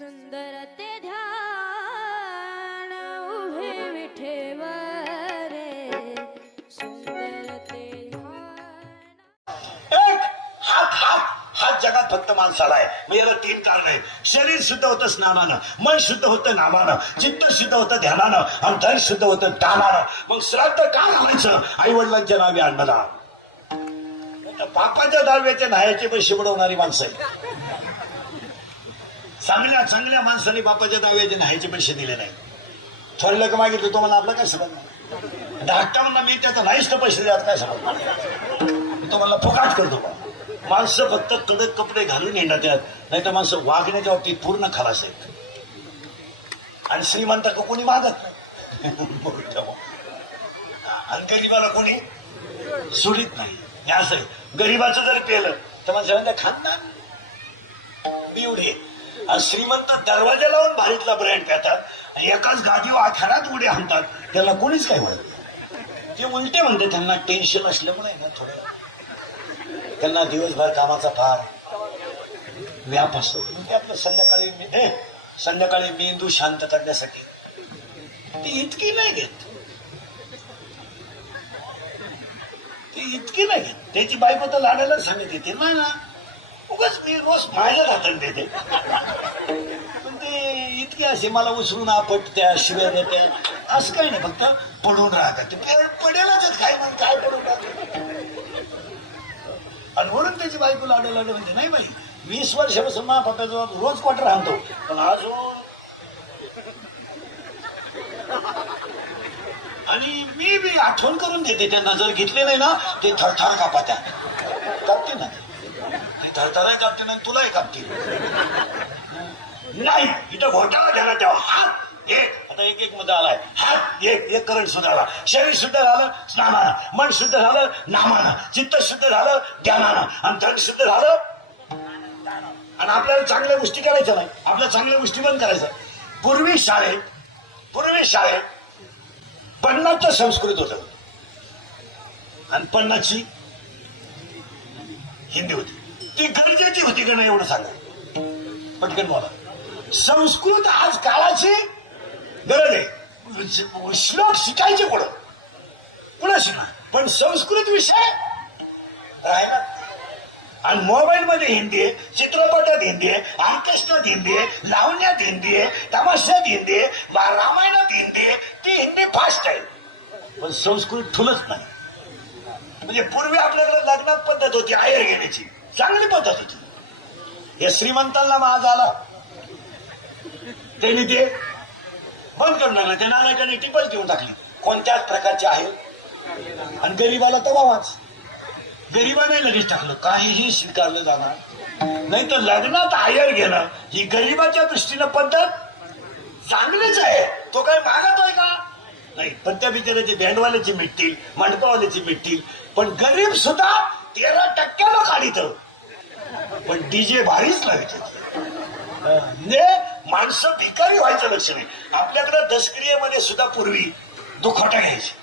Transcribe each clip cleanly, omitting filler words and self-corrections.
सुंदर ते ध्यान उभे विठेवर सुंदर ते एक हात जगात फक्त माणसाला आहे. मी याला 3 कारण आहे. शरीर शुद्ध होतं स्नानानं, मन शुद्ध होतं नामानं, चित्त शुद्ध होतं ध्यानानं आणि धन शुद्ध होतं दानानं. मग श्राद्ध का घालायचं? आई वडिलांच्या नावे अन्नदान. बापाच्या दाव्याच्या न्हायाचे पैसे बुडवणारी माणसं आहे. चांगल्या चांगल्या माणसाने बापाच्या दाव्याचे न्हायाचे पैसे दिले नाही. ठरलं का मागितलं तो मला आपलं काय समजणार? धाकटा म्हणा मी त्याचा नाहीच पैसे द्यायचं काय समजणार? तो मला फुकाट करतो का? माणसं फक्त कडक कपडे घालून येणार त्यात, नाही तर माणसं वागण्याच्या बाबतीत पूर्ण खलास आहेत. आणि श्रीमंत कोणी मागत नाही आणि गरीबाला कोणी सोडित नाही. हे असं आहे. गरीबाचं जर केलं तर म्हणजे खानदान एवढे. श्रीमंत दरवाजा लावून भारीतला ब्रँड पेतात आणि एकाच गादीवर आखारात उड्या आणतात, त्याला कोणीच काय म्हणत. ते उलटे म्हणते त्यांना टेन्शन असल्यामुळे ना थोडं त्यांना दिवसभर कामाचा फार व्याप असतो. म्हणजे आपलं संध्याकाळी मेंदू शांत करण्यासाठी ती इतकी नाही घेत. त्याची बायको तर लाडायला सांगत येते ना उगाच मी रोज माझ्याच हातात देते. पण ते इतके असे मला उचलून आपटत्या शिव्या देत्या असं काही नाही. फक्त पडून राहतात. ते पडेलच काय मग काय पडून राहतात. आणि वरून त्याची बायको लाडायला म्हणजे नाही बाई 20 वर्षापासून मा पप्पाजवळ रोज क्वार्टर आणतो पण अजून. आणि मी बी आठवण करून देते त्यांना. जर घेतले नाही ना ते थरथर कापात्या कापते ना. ते थरथराय कापते ना तुलाही कापते. नाही इथं घोटाळा झाला तेव्हा हात एक. आता एक मुद्दा आलाय. हात एक करंट सुद्धा शरीर शुद्ध झालं स्नानानं, मन शुद्ध झालं नामानं, चित्त शुद्ध झालं ध्यानानं आणि धन शुद्ध झालं. आणि आपल्याला चांगल्या गोष्टी करायच्या नाही, आपल्या चांगल्या गोष्टी बंद करायचं. पूर्वी शाळेत 50चं संस्कृत होत आणि 50ची हिंदी होती. ती गरजेची होती का नाही एवढं सांगा पटकन मला. संस्कृत आज काळाची गरज आहे. श्लोक शिकायचे पुढं शिका पण संस्कृत विषय राहिला. आणि मोबाईल मध्ये हिंदी आहे, चित्रपटात हिंदी आहे, ऑर्केस्ट्रात हिंदी आहे, लावण्यात हिंदी आहे, तमाशात हिंदी आहे, रामायणात हिंदी आहे. ती हिंदी फास्ट आहे पण संस्कृत ठुलच नाही. म्हणजे पूर्वी आपल्याकडे लग्नात पद्धत होती आयर घेण्याची, चांगली पद्धत होती. हे श्रीमंतांना महाग आला त्यांनी ते बंद करून टाकलं. त्या नानाच्याने टिपच देऊन टाकली कोणत्याच प्रकारचे आहे. आणि गरीबाला तवाच गरीबाने लगेच टाकलं. काहीही स्वीकारलं जाणार नाही. तर लग्नात आयर घेणं ही गरीबाच्या दृष्टीनं पद्धत चांगलीच आहे. तो काय मागतोय का नाही. पण त्या बिचाराचे बँडवाल्याची मिटतील, मंडपावाल्याची मिटतील. पण गरीब सुद्धा 13% काढित. पण डीजे भारीच लावायचे. माणसं भिकारी व्हायचं लक्ष नाही. आपल्याकडे दशक्रियेमध्ये सुद्धा पूर्वी दुखवटा घ्यायचे.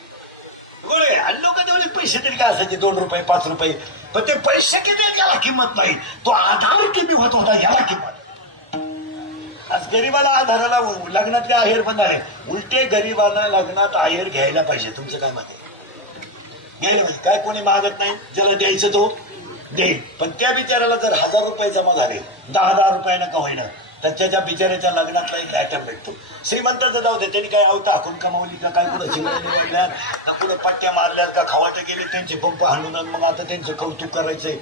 लोक तेवढे पैसे तरी काय असायचे 2 रुपये 5 रुपये. पण ते पैसे किती याला किंमत नाही, तो आधार किती होत होता याला किंमत. आज गरीबाला आधाराला लग्नातले आहेर बंद आहे. उलटे गरीबाला लग्नात आहेर घ्यायला पाहिजे. तुमचं काय मत आहे? घ्यायला पाहिजे. काय कोणी मागत नाही, ज्याला द्यायचं तो देईल. पण त्या बिचाराला जर 1000 रुपये जमा झाले 10,000 रुपयानं का होईना तर त्याच्या बिचाराच्या लग्नातला एक आयटम भेटतो. श्रीमंताचं जाऊ दे, त्यांनी काय आवता हाकून कमावली का, काय कुठं चिंगडी वाढल्यात का, कुठं पट्ट्या मारल्यात का, खवाटे गेले त्यांचे पंप हाणून मग आता त्यांचं कौतुक करायचंय.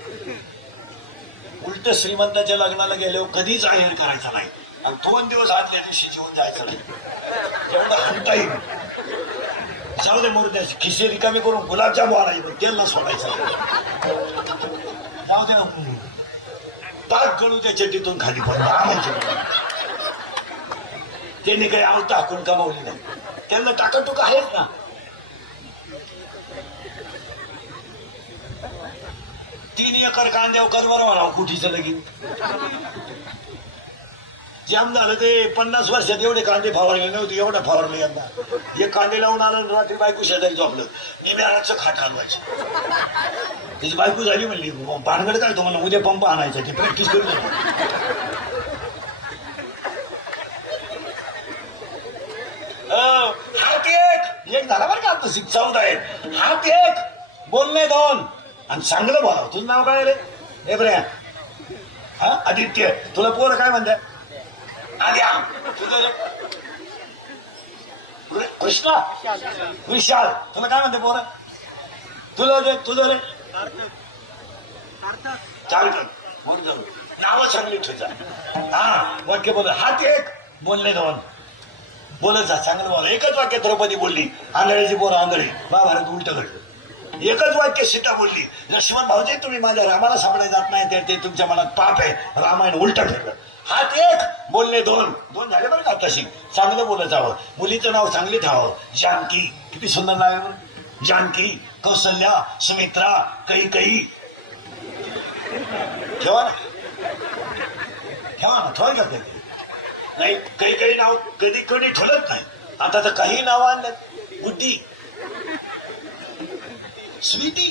उलट श्रीमंताच्या लग्नाला गेल्यावर कधीच आहेर करायचा नाही. आणि 2 दिवस आदल्या दिवशी जेवून जायचं नाही. जेवढं हंता येईल जाऊ दे मोर द्यायची खिसे रिकामी करून गुलाबजामू आणायचं तेलला सोडायचं. जाऊ दे ताक गळू त्या चड्डीतून खाली पडला. त्यांनी काही आवता हाकून कमावली नाही. त्यांना टाकाटूक आहेच ना. तीन एकर कांद्यावर करवर म्हणावं कुठीचं लगीन. जाम झालं ते 50 वर्षात एवढे कांदे फवारले नव्हते, एवढं फवारले यंदा. हे कांदे लावून आलं रात्री बायको शेजारी झोपलं. निम्याचं खाट हलवायचं. त्याची बायको झाली म्हणली भानगड काय तुम्हाला उद्या पंप आणायचा ती प्रॅक्टिस करू. तशी 14 आहे. हात एक बोलणे 2 आणि चांगलं बोला. तुझं नाव काय रे? एब्रया. हा आदित्य. तुला पोरं काय म्हणतात? आद्या. तुझं रे? कृष्णा. विशाल. तुला काय म्हणते पोरं? तुझं रे? नाव चांगली ठेवा. हा वाक्य बोल. हात एक बोलणे 2. बोलत जा चांगलं बोला. एकच वाक्य द्रौपदी बोलली. आंधळ्याची पोरं आंधळी. महाभारत उलट घडलं. एकच वाक्य सीता बोलली. लक्ष्मण भाऊजी तुम्ही माझ्या रामाला सापडे जात नाही ते तुमच्या मनात पाप आहे. रामायण उलट ठरलं. हात एक बोलणे 2 झाले बरं का. तशी चांगलं बोलत जावं. मुलीचं नाव चांगली ठेवावं. जानकी. किती सुंदर नाव आहे बरं. जानकी, कौसल्या, सुमित्रा, कैकेयी. ठेवा ना ठेवा का नाही. काही नाव कधी कोणी ठेवत नाही. आता तर काही नाव आणलं. बुद्धी, स्वीटी,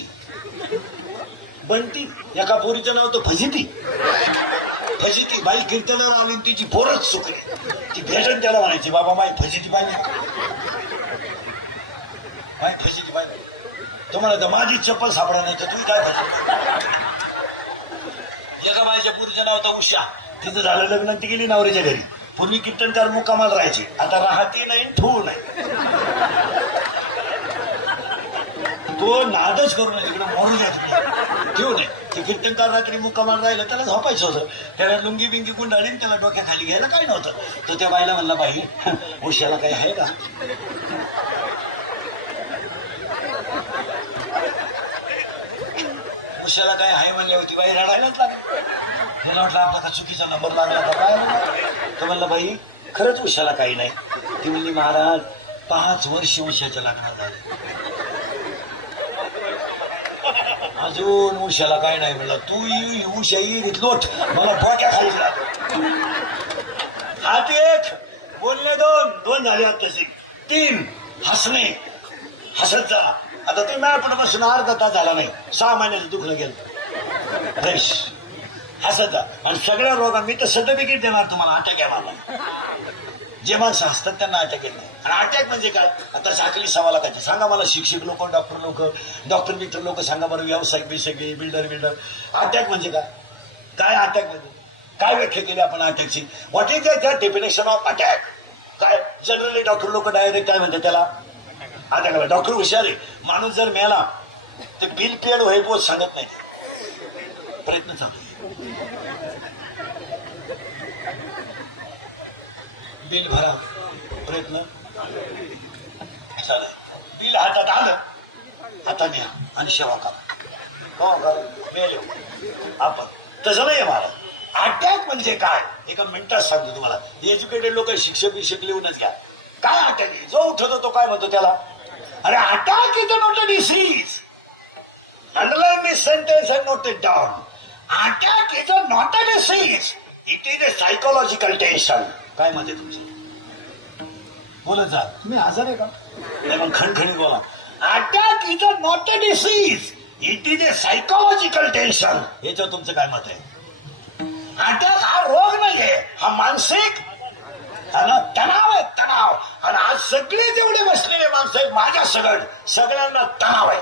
बंटी. एका पोरीचं नाव तर फजिती. बाई कीर्तनावर आली तिची पोरच चुकली. ती भेटन त्याला म्हणायची बाबा माई फजिती पाहिजे. तुम्हाला तर माझी चप्पल सापडा नाही तर तुम्ही काय फजिती. एका बाईच्या पुरीचं नाव तर उषा. तिचं झालं लग्न ती गेली नवऱ्याच्या घरी. पूर्वी कीर्तनकार मुक्कामाला राहायचे. आता राहते नाही ठेवू नाही. तो नादच करू नये तिकडे मरू द्या. ठेवू नये. ते कीर्तनकार रात्री मुक्कामाला राहिलं त्याला झोपायचं होतं. त्याला लुंगी बिंगी गुंडाळी त्याला डोक्याखाली घ्यायला काय नव्हतं. तो त्या बाईला म्हणला बाई उशाला काही आहे का? उशाला काय आहे म्हणले होती. बाई रडायलाच लागली. मला वाटलं आपला का चुकीचा नंबर लागला का काय. तर म्हणलं बाई खरंच उशाला काही नाही. ती म्हणली महाराज 5 वर्ष उशाच्या लग्नात झाले अजून उशाला काय नाही. म्हणलं तू उशा येत लोट मला डोक्या खाली लागलो. हात एक बोलणे 2 झाले. आता तशी 3 हसणे. हसत जा. आता तुम्ही माझ्या पुढे बसून अर्धा तास झाला नाही. 6 महिन्याचं दुखणं गेलं फ्रेश. हसत जा. आणि सगळ्या रोगांना मी तर सर्टिफिकेट देणार तुम्हाला. अटॅक आहे मला. जे माणसं हसतात त्यांना अटॅक येत नाही. आणि अटॅक म्हणजे काय. आता साखळी सवाला काय सांगा मला. शिक्षक लोक, डॉक्टर बिक्टर लोक सांगा बरं. व्यावसायिक बिल्डर. अटॅक म्हणजे काय अटॅक म्हणजे काय व्याख्या केली आपण अटॅकची. What is the definition of attack. काय जनरली डॉक्टर लोक डायरेक्ट काय म्हणतात त्याला अटॅक. डॉक्टर हुशार आहे. माणूस जर मेला ते बिल पेड होईल बोल सांगत नाही. प्रयत्न चालू. बिल भरा. प्रयत्न चालू. बिल हातात आलं हाताने आणि सेवा करा. मेले आपण तसं नाही महाराज. अटॅक म्हणजे काय एका मिनिटात सांगतो तुम्हाला. एज्युकेटेड लोक शिक्षक लिहूनच घ्या. काय अटॅक आहे. जो उठवतो तो काय म्हणतो त्याला. अरे attack is not a disease. Underline this sentence and note it down. Attack is not a disease. It is a psychological tension. काय मत आहे तुमचं. बोलत जा. तुम्ही आजार आहे का. नाही मग खणखणी बोला. Attack is not a disease. It is a psychological tension. याच्यावर तुमचं काय मत आहे. अटॅक हा रोग नाहीये. हा मानसिक तणाव आहे. तणाव. आणि आज सगळे जेवढे बसलेले माणसं आहेत माझ्या सगळ्यांना तणाव आहे.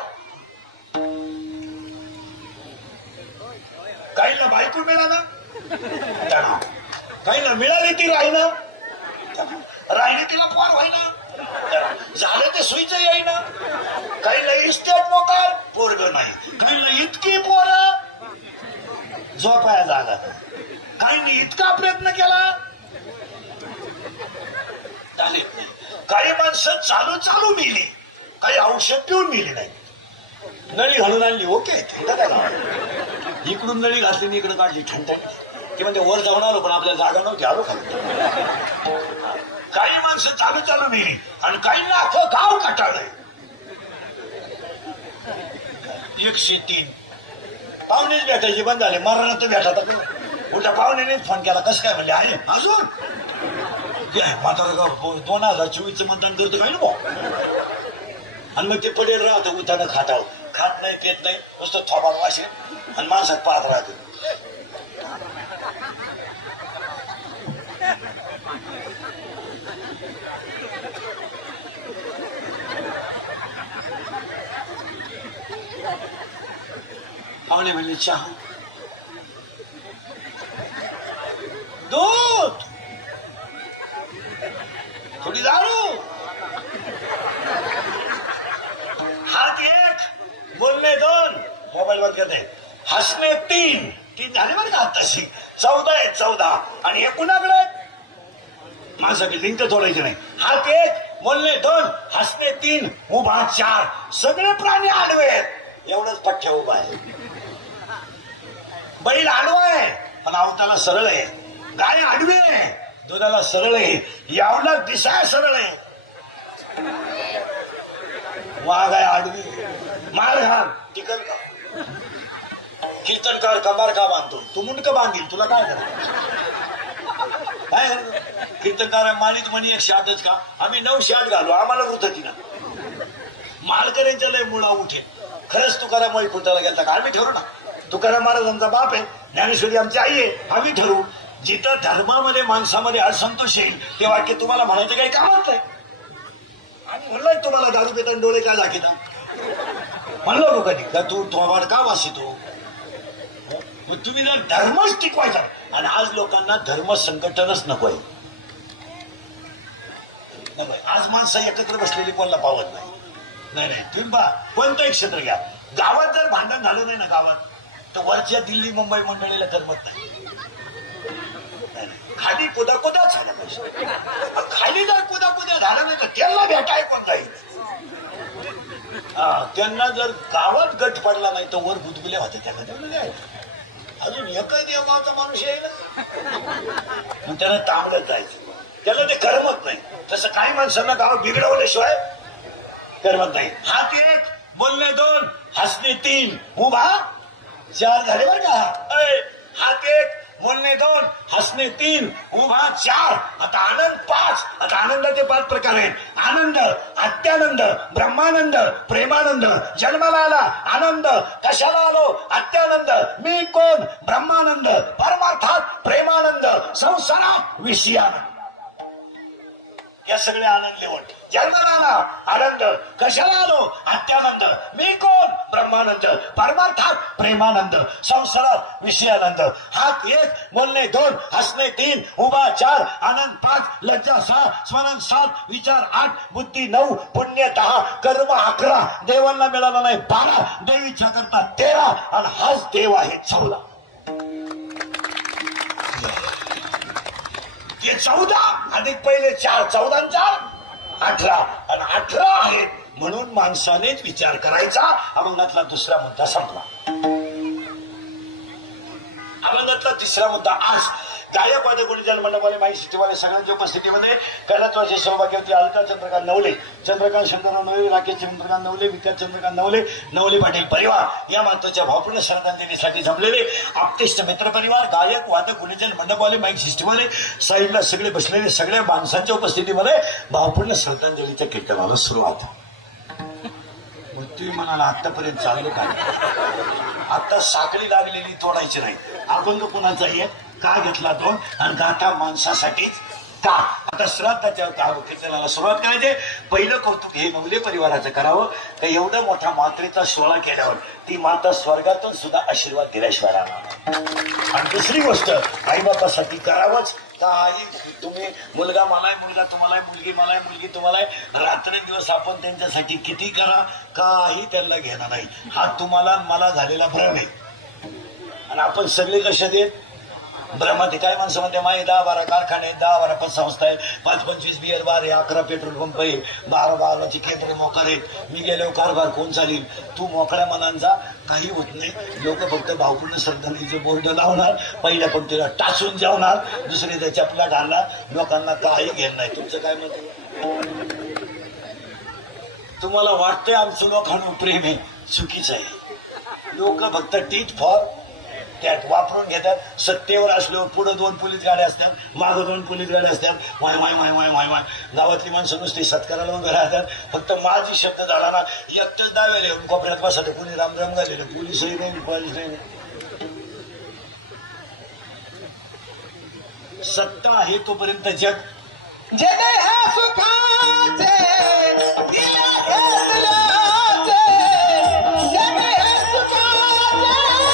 काहींना बायको मिळाला तणाव. काहींना मिळाली ती राहिना. तिला पोर व्हायना. झालं ते सुईचं येईना. काहींना इस्टेट मोकार पोरग नाही. काहींना इतकी पोरं झोपाया जागा. काहींनी इतका प्रयत्न केला काही माणसं चालू मिली. काही औषध पिऊन मिली नाही. नळी घालून आणली ओके. इकडून नळी घातली आणि इकडे काढली ठणठण. की म्हणजे वर जाऊन आलो पण आपल्या जागा नव्हती. आलो खाली. काही माणसं चालू मिली आणि काहींना अख्खं गाव कटाळलंय. 103 पाहुणेच भेटायची बंद झाले. मरणात तर भेटतात. उलटा पाहुण्यानेच फोन केला. कसं काय म्हणले आहे अजून म्हातारा गाव 2024 मतदान करतो काय ना भाऊ. आणि मग ते पडेल राहतं उतानं खात नाही पेत नाही. नुसतं थोबाड वाशे आणि माणसात पाहत राहते. पाहुणे म्हणले चहा, दूध, थोडी दारू. हात एक, बोलणे दोन, मोबाईल बंद करते, हसणे तीन. तीन झाले बरं का आत्ताशी. 14 आहे 14. आणि हे कुणाकडे माझ्यासाठी लिंक तोडायची नाही. हात एक, बोलणे दोन, हसणे तीन, उभा 4. सगळे प्राणी आडवे आहेत, एवढंच पठ्य उभा आहे. बैल आडवा आहे पण अवताला सरळ आहे. गाय आडवी आहे, दुधाला सरळ आहे. यावला दिसाय सरळ आहे. वाघ आहे आडवी, मार घाल टिकल का. कीर्तनकार कबार का बांधतो, तू मुंडक बांधील, तुला काय करतो. काय कीर्तनकार मानित म्हणी 108च का, आम्ही 908 घालू, आम्हाला वृत्ती ना. मालकऱ्यांच्या लय मुळा उठे. खरंच तुकाराम वैकुंठाला गेलता का, आम्ही ठरवू ना. तुकाराम महाराजांचा बाप आहे, ज्ञानेश्वरी आमची आई आहे, आम्ही ठरवू. जिथं धर्मामध्ये माणसामध्ये असंतोष येईल ते वाक्य तुम्हाला म्हणायचं काही कामच नाही. आणि म्हणलं तुम्हाला दारू पिताना डोळे काय दाखवता, म्हणलो का कधी का तू थोबाड का वासितो. मग तुम्ही जर धर्मच टिकवायचा, आणि आज लोकांना धर्म संघटनच नकोय. आज माणसं एकत्र बसलेली कोणाला पावत नाही. नाही तुम्ही बा कोणतंही क्षेत्र घ्या, गावात जर भांडण झालं नाही ना गावात, तर वरच्या दिल्ली मुंबई मंडळीला करमत नाही. खाली कुदा झालं पाहिजे. खाली जर कुदा झालं नाही तर त्यांना भेटाय कोण जाईल. त्यांना जर गावात गट पडला नाही तर वर गुदगुल्या होते. त्याला अजून एकही देवगावचा माणूस येईल मग त्याला तांबडत जायचं, त्याला ते करमत नाही. तसं काही माणसांना गाव बिघडवल्याशिवाय करमत नाही. हात एक, बोलणे दोन, हसणे तीन, उभा 4 झाले बरं का. हात एक, बोलणे दोन, हसणे तीन, उभा 4. आता आनंद 5. आता आनंदाचे 5 प्रकार आहेत. आनंद, अत्यानंद, ब्रह्मानंद, प्रेमानंद. जन्माला आला आनंद, कशाला आलो अत्यानंद, मी कोण ब्रह्मानंद, परमार्थात प्रेमानंद, संसारात विषयानंद. या सगळे आनंद लेवट. जन्माला आला आनंद, कशाला आलो अत्यानंद, मी कोण ब्रह्मानंद, परमार्थात प्रेमानंद, संसारात विषयानंद. हात एक, बोलणे दोन, हसणे तीन, उभा 4, आनंद 5, लज्जा 6, स्मरण 7, विचार 8, बुद्धी 9, पुण्य 10, कर्म 11, देवांना मिळाला नाही 12, देवीच्या करता 13, आणि हाच देव आहे 14. हे 14 अधिक पहिले 4, 14 आणि 4 18, आणि 18 आहेत. म्हणून माणसानेच विचार करायचा. अभंगातला दुसरा मुद्दा संपला. अभंगातला तिसरा मुद्दा. आज गायक वादक गुणीजन मंडपवाले, माई सिटीवाले सगळ्यांच्या उपस्थितीमध्ये कैलासवासी सौभाग्यवती अलका चंद्रकांत नवले, चंद्रकांत शंकरराव नवले, राकेश चंद्रकांत नवले, विकास चंद्रकांत नवले, नवले पाटील परिवार या महत्वाच्या भावपूर्ण श्रद्धांजलीसाठी जमलेले आपतेष्ट मित्र परिवार, गायक वादक गुणीजन मंडपवाले, माईक सिस्टमवाले, साईडला सगळे बसलेले सगळ्या माणसांच्या उपस्थितीमध्ये भावपूर्ण श्रद्धांजलीच्या कीर्तनाला सुरुवात. मग तुम्ही म्हणाला आतापर्यंत चाललो काय, आता साखळी लागलेली तोडायची नाही. अभंग कुणाचा आहे, का घेतला तो, आणि गाथा माणसासाठीच का. आता श्राद्धाच्या कीर्तनाला सुरुवात करायचे. पहिलं कौतुक हे नवले परिवाराचं करावं का एवढा मोठा मात्रेचा सोहळा केल्यावर ती माता स्वर्गातून सुद्धा आशीर्वाद दिल्याशिवाय राहणार. आणि दुसरी गोष्ट आईबापासाठी करावंच. काही तुम्ही मुलगा मलाय, मुलगा तुम्हाला, मुलगी मलाय, मुलगी तुम्हाला, रात्रंदिवस आपण त्यांच्यासाठी किती करा, काही त्यांना घेणार नाही. हा तुम्हाला मला झालेला भ्रम आहे. आणि आपण सगळे कशा देत भ्रमात. काय माणसं म्हणते माई 10-12 कारखाने आहेत, 10-12 पतसंस्था आहेत, 5-25 बिअर बार आहे, 11 पेट्रोल पंप आहे, 12 केंद्र मोकार आहेत. मी गेलो कारभार कोण चालील. तू मोकळ्या मनांचा काही होत नाही. लोक फक्त भावपूर्ण श्रद्धांजलीचे बोर्ड लावणार, पहिल्या पंक्तीला टाचून जेवणार, दुसरीचा चपला घालणार, लोकांना काही घेणार नाही. तुमचं काय मत आहे. तुम्हाला वाटतंय आमचं लोकांवर प्रेम आहे, चुकीचं आहे. लोक फक्त टीट फॉर त्यात वापरून घेतात. सत्तेवर असल्यावर पुढे 2 पोलीस गाड्या असतात, मागं 2 पोलीस गाड्या असतात. Y Y Y Y Y Y. गावातली माणसं नुसती सत्काराला उभे राहतात. फक्त माझी शब्द झाडाला एकटंच दावेले कोपऱ्यात बसत. कोणी रामराम घालेलं, पोलीसही नाही, पोलीसही नाही. सत्ता आहे तोपर्यंत जग जग है सुखाचे, दिला है दिलाचे, जग है सुखाचे,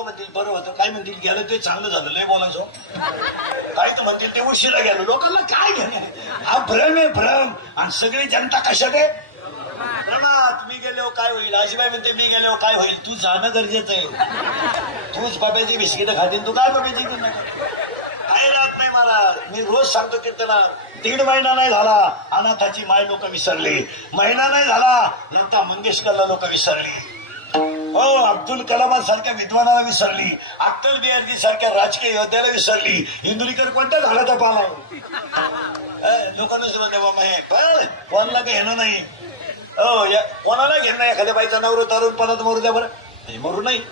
लोक म्हणतील बरं होतं, काय म्हणतील गेलं ते चांगलं झालं, लय बोलायचो. काय तर म्हणतील ते उशिरा गेलो. लोकांना काय घेणं, हा भ्रम आहे भ्रम. आणि सगळी जनता कशात आहे, भ्रमात. मी गेल्यावर काय होईल, आजीबाई म्हणते मी गेल्यावर काय होईल. तू जाणं गरजेचं आहे. तूच बाब्याची बिस्किटं खातील, तू काय बाब्याची काय राहत नाही महाराज. मी रोज सांगतो कीर्तनात, 1.5 महिना नाही झाला अनाथाची माय लोक विसरली, महिना नाही झाला लता मंगेशकरला लोक विसरली, हो अब्दुल कलामांसारख्या विद्वानाला विसरली, अक्कल बिहारजी सारख्या राजकीय योद्ध्याला विसरली. इंदुरीकर कोणत्या झाडाचा पाला लोकांना सुरुवात आहे बाबा हे बर कोणाला काही घेणं नाही. हो कोणाला घेणं नाही. एखाद्या बाईचा नवरा तरुणपणात मरू द्या बरं, मरू नाही.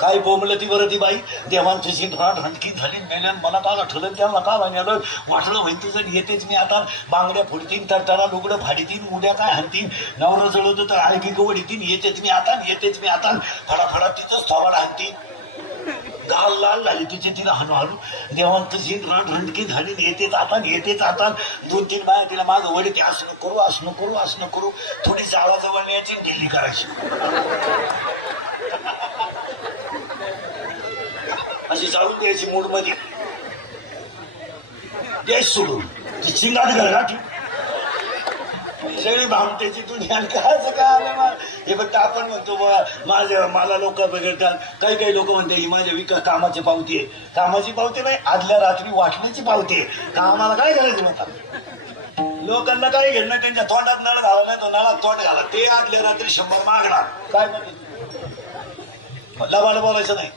काय बोंबलं ती बरं ती बाई, देवान तुझी घाट हंडकी झाली मेल्यान मला काल आठवलं त्यांना काल आणि आलं वाटलं होईल तुझं येतेच मी आता. बांगड्या फोडतीन तरतारा लुगडं फाडीतीन उद्या काय हाणतीन, नवरं जळवतो तर आळगी गवड येतीन, येतेच मी आता येतेच मी आता. फडाफडा तिथंच थवाड हाणतीन, गाल लाल झाली तिचे तिला हणू हणू. देवान तुझी घाट हंडकी झाली येतेच आता येतेच आता. 2-3 बाया तिला मागं वडीते, असं करू असं करू असं करू. थोडी जावाजवळ यायची डेली करायची, अशी जाळून द्यायची मूड मध्ये द्यायच सोडून ती चिंगाट घरगाठी सगळी भामट्याची दुनिया. कायच काय आलं हे फक्त आपण म्हणतो माझ्या मला लोक बघतात. काही काही लोक म्हणते ही माझ्या विकास कामाची पावती आहे. कामाची पावती नाही, आदल्या रात्री वाटण्याची पावती आहे. कामाला काय करायचं म्हणतात लोकांना काही घेणं नाही. त्यांच्या तोंडात नळ घाला नाही तो नळात तोंड घाला, ते आदल्या रात्री 100 मागणार. काय लबाड बोलायचं नाही.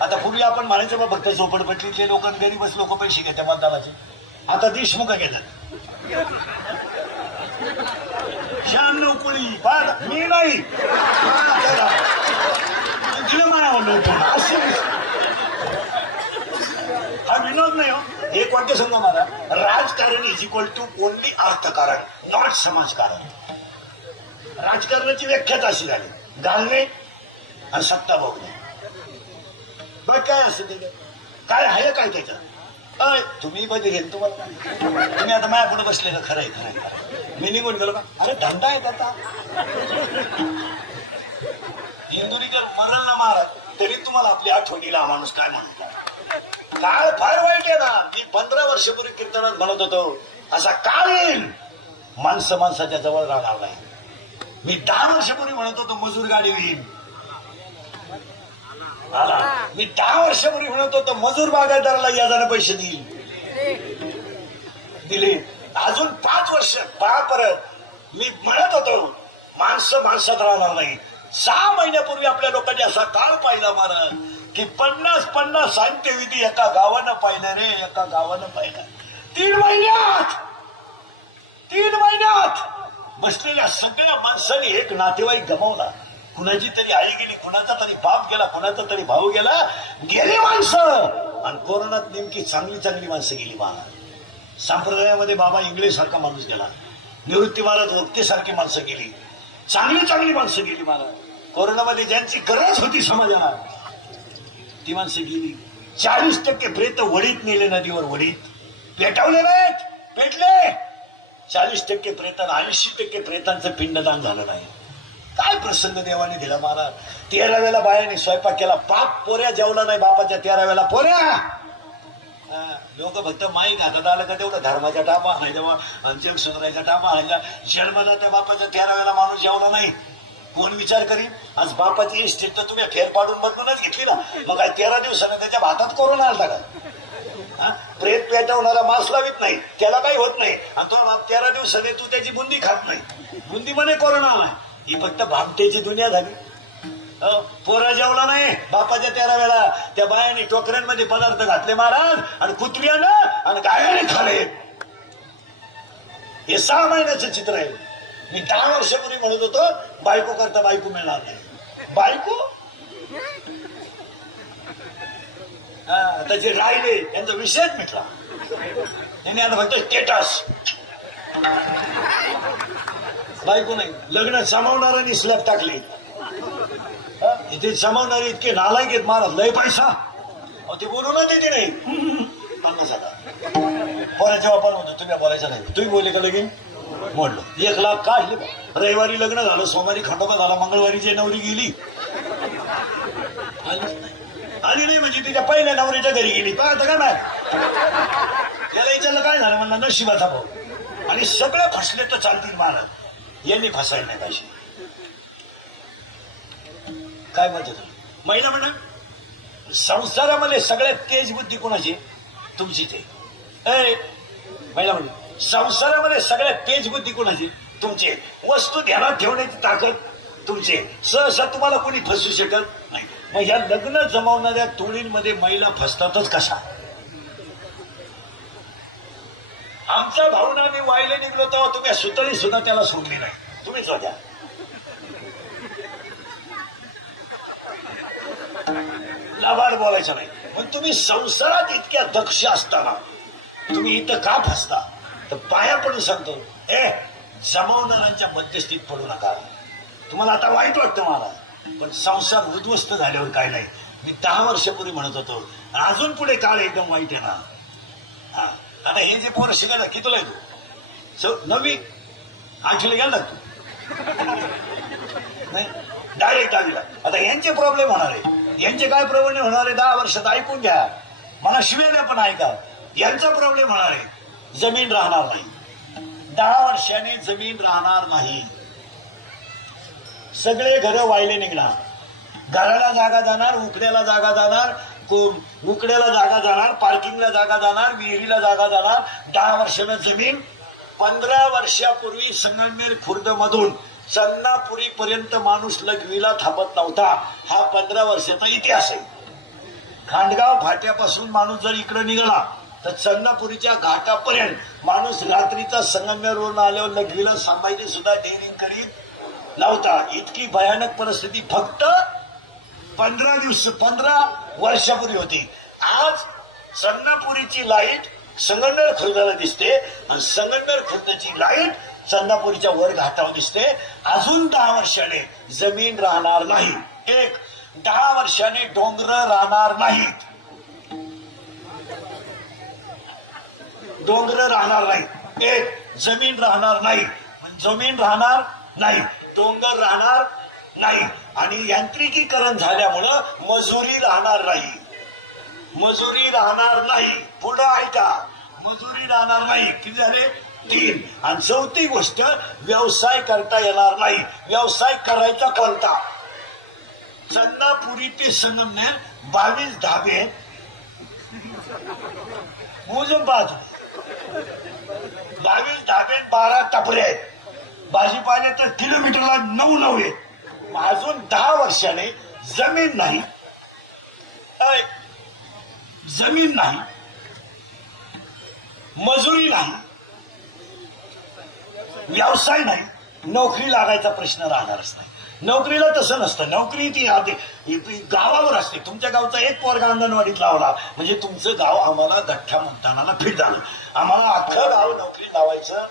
आता पूर्वी आपण म्हणायचं बा फक्त झोपडपट्टीतले लोक गरीबच लोक पैसे घेते मतदानाचे. आता देशमुख घेतात 96 कोळी मी नाही हा विनोद नाही हो. एक वाक्य सांगा मला, राजकारण इज इक्वल टू ओनली अर्थकारण, नॉट समाजकारण. राजकारणाची व्याख्याच अशी झाली, घालणे आणि सत्ता भोगणे. बघ काय असं ते काय आहे काय त्याच्यात. अय तुम्ही बघेल तुम्हाला तुम्ही आता माझ्या पुढे बसले का, खरंय खरंय मी निघून गेलो का, अरे धंदा आहे त्याचा. इंदुरीकर मरल ना महाराज तरी तुम्हाला आपली आठवणीला माणूस काय म्हणतात. काळ फार वाईट आहे ना. मी 15 वर्षापूर्वी कीर्तनात म्हणत होतो असा काळ येईल माणसं माणसाच्या जवळ राहणार नाही. मी 10 वर्षापूर्वी म्हणत होतो मजूर गाडी होईल. मी 10 वर्षापूर्वी म्हणत होतो मजूर बागायतदाराला याजाने पैसे देईल, दिले. अजून 5 वर्ष परत मी म्हणत होतो माणसं माणसात राहणार नाही. 6 महिन्यापूर्वी आपल्या लोकांनी असा काळ पाहिला महाराज की 50 साहित्यविधी एका गावानं पाहिलं रे, एका गावानं पाहिलं. 3 महिन्यात बसलेल्या सगळ्या माणसांनी एक नातेवाईक गमावला. कुणाची तरी आई गेली, कुणाचा तरी बाप गेला, कुणाचा तरी भाऊ गेला, गेली माणसं. आणि कोरोनात नेमकी चांगली चांगली माणसं गेली महाराज. संप्रदायामध्ये बाबा इंग्लिश सारखा माणूस गेला, निवृत्ती महाराज वक्ते सारखी माणसं गेली, चांगली चांगली माणसं गेली महाराज. कोरोनामध्ये ज्यांची गरज होती समाजाला ती माणसं गेली. 40% प्रेत वडीत नेले, नदीवर वडीत पेटवले नाहीत, पेटले. 40% प्रेत, 80% प्रेतांचं पिंडदान झालं नाही. काय प्रसंग देवाने दिला महाराज. 13व्याला बायाने स्वयंपाक केला, बाप पोऱ्या जेवला नाही बापाच्या 13व्याला. पोऱ्या लोक फक्त माईक हातात आलं का तेवढं धर्माच्या टापा आणायचा, जग सुधारायचा टापा आणायचा. जन्मला त्या बापाच्या 13व्याला माणूस जेवला नाही. कोण विचार करीन. आज बापाची इस्टेट तर तुम्ही फेर पाडून बदलूनच घेतली ना. मग काय 13 दिवसानं त्याच्या हातात कोरोना आला का. प्रेत पेटवणारा मांस लावित नाही, त्याला काही होत नाही. आणि तो बाप 13 दिवसाने तू त्याची बुंदी खात नाही, बुंदी मध्ये कोरोना आलाय. ही फक्त भामटेची दुनिया झाली. पोरा जेवला नाही बापाच्या 13व्याला. त्या बायाने टोकऱ्यांमध्ये पदार्थ घातले महाराज आणि कुत्र्यानं आणि गायाने खाले. हे 6 महिन्याचं चित्र आहे. मी 10 वर्षापूर्वी म्हणत होतो बायको करता बायको मिळणार नाही. बायको आता जे राहिले त्यांचा विषयच मिटला. त्यांनी आता फक्त स्टेटस. बायको नाही, लग्न समावणाऱ्यांनी स्लॅब टाकले. इथे समावणारे इतके नालायक आहेत महाराज, लय पैसा ते बोलू ना देते नाही. 50,000 पोराच्या बापाला म्हणतो तुम्ही बोलायचं नाही. तुम्ही बोलले का लगीन मोडलं. 1 लाख काढले. रविवारी लग्न झालं, सोमवारी खंडोबा झाला, मंगळवारी जे नवरी गेली आली नाही म्हणजे तिच्या पहिल्या नवरीच्या घरी गेली पाहता का नाही त्याला विचारलं काय झालं म्हणलं नशिबाचा भाऊ आणि सगळे फसले तर चालतील महाराज यांनी फसायला नाही पाहिजे काय मत होतं महिला म्हणा संसारामध्ये सगळ्यात तेज बुद्धी कोणाची तुमचीच आहे महिला म्हणून संसारामध्ये सगळ्यात तेज बुद्धी कोणाची तुमची वस्तू ध्यानात ठेवण्याची ताकद तुमची सहसा तुम्हाला कोणी फसू शकत नाही मग या लग्न जमवणाऱ्या तोडींमध्ये महिला फसतातच कशा आमचा भावना मी वायला निघलो तेव्हा तुम्ही सुतळी सुद्धा त्याला सोडली नाही तुम्हीच होत्या लाभाड बोलायचं नाही पण तुम्ही संसारात इतक्या दक्ष असताना तुम्ही इथं का फसता तर पाया पडून सांगतो जमवणाऱ्यांच्या मध्यस्थीत पडू नका तुम्हाला आता वाईट वाटतं मला पण संसार उद्ध्वस्त झाल्यावर काय नाही मी 10 वर्षापूर्वी म्हणत होतो अजून पुढे काळ एकदम वाईट आहे ना हा आता हे जे पोरं शिकायला कितीला तू 9वी 8वीला गेला तू नाही डायरेक्ट आलेला आता यांचे प्रॉब्लेम होणार आहे यांचे काय प्रॉब्लेम होणार आहे 10 वर्षात ऐकून घ्या मला शिव्या पण ऐका यांचा प्रॉब्लेम होणार आहे जमीन राहणार नाही 10 वर्षाने जमीन राहणार नाही सगळे घर वाहिले निघणार घराला जागा जाणार उकड्याला जागा जाणार उकड्याला जागा जाणार पार्किंगला जागा जाणार विहिरीला जागा जाणार 10 वर्षानं जमीन 15 वर्षापूर्वी संगमनेर खुर्द मधून चन्नापुरी पर्यंत माणूस लघवीला थांबत नव्हता हा 15 वर्षाचा इतिहास आहे खांडगाव फाट्यापासून माणूस जर इकडे निघाला तर चन्नापुरीच्या घाटापर्यंत माणूस रात्रीचा संगमनेरवरून आल्यावर लघवीला सांभायची सुद्धा डेअरिंग करीत नव्हता इतकी भयानक परिस्थिती फक्त 15 वर्षापूर्वी होती आज चन्नापुरीची लाईट संगमनेर खुर्दाला दिसते आणि संगमनेर खुर्दची लाईट चन्नापुरीच्या वर घाटावर दिसते अजून 10 वर्षाने जमीन राहणार नाही 10 वर्षाने डोंगर राहणार नाहीत डोंगर राहणार नाही जमीन राहणार नाही जमीन राहणार नाही डोंगर राहणार नाही आणि यांत्रिकीकरण झाल्यामुळं मजुरी राहणार नाही मजुरी राहणार नाही पुढं ऐका मजुरी राहणार नाही किती झाले 3 आणि 4थी गोष्ट व्यवसाय करता येणार नाही व्यवसाय करायचा कोणता चन्नापुरी ते संगमनेर 22 धाबे मोजून पाहतो 22 धाबे 12 टपरे आहेत भाजीपाले तर किलोमीटरला 9 आहेत अजून 10 वर्षाने जमीन नाही जमीन नाही मजुरी नाही व्यवसाय नाही नोकरी लागायचा प्रश्न राहणारच नाही नोकरीला तसं नसतं नोकरी ती गावावर असते तुमच्या गावचा एक पोरगा अंगणवाडीत लावला म्हणजे तुमचं गाव आम्हाला गठ्ठा मुक्तानाला फिट झालं आम्हाला अख्खं गाव नोकरी लावायचं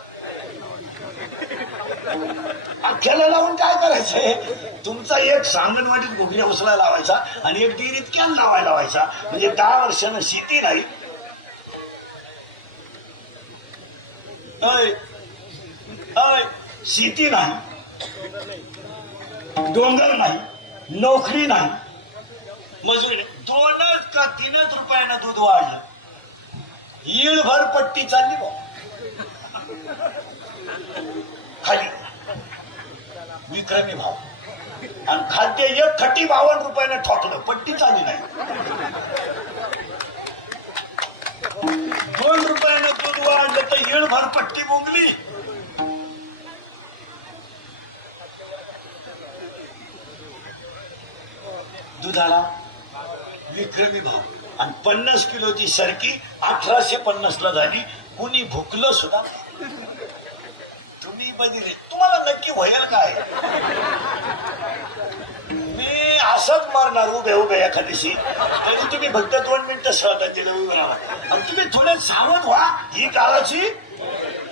अख्ख्याला लावून काय करायचंय तुमचा एक अंगणवाडीत घोगरी उचलायला लावायचा आणि एक डेअरीत कॅन लावायला लावायचा म्हणजे 10 वर्षानं शेती नाही शेती नाही डोंगर नाही नोकरी नाही मजुरी नाही 2 का 3 रुपयानं दूध वाढलं ईळभर पट्टी चालली बा खाली विक्रमी भाव आणि खाद्य एक खट्टी 52 रुपयानं ठोकलं पट्टी चालली नाही 2 रुपयानं दूध वाढलं तर ईळभर पट्टी बोंगली दुधाला विक्रमी भाव आणि 50 किलोची सरकी 1850 ला झाली कुणी भुकलं सुद्धा तुम्ही बघितले तुम्हाला नक्की होईल काय मी असंच मारणार उभे एखादीशी तरी तुम्ही फक्त 2 मिनिटं सहता तिला उभे राहा आणि तुम्ही थोडे सावध व्हा ही काळाची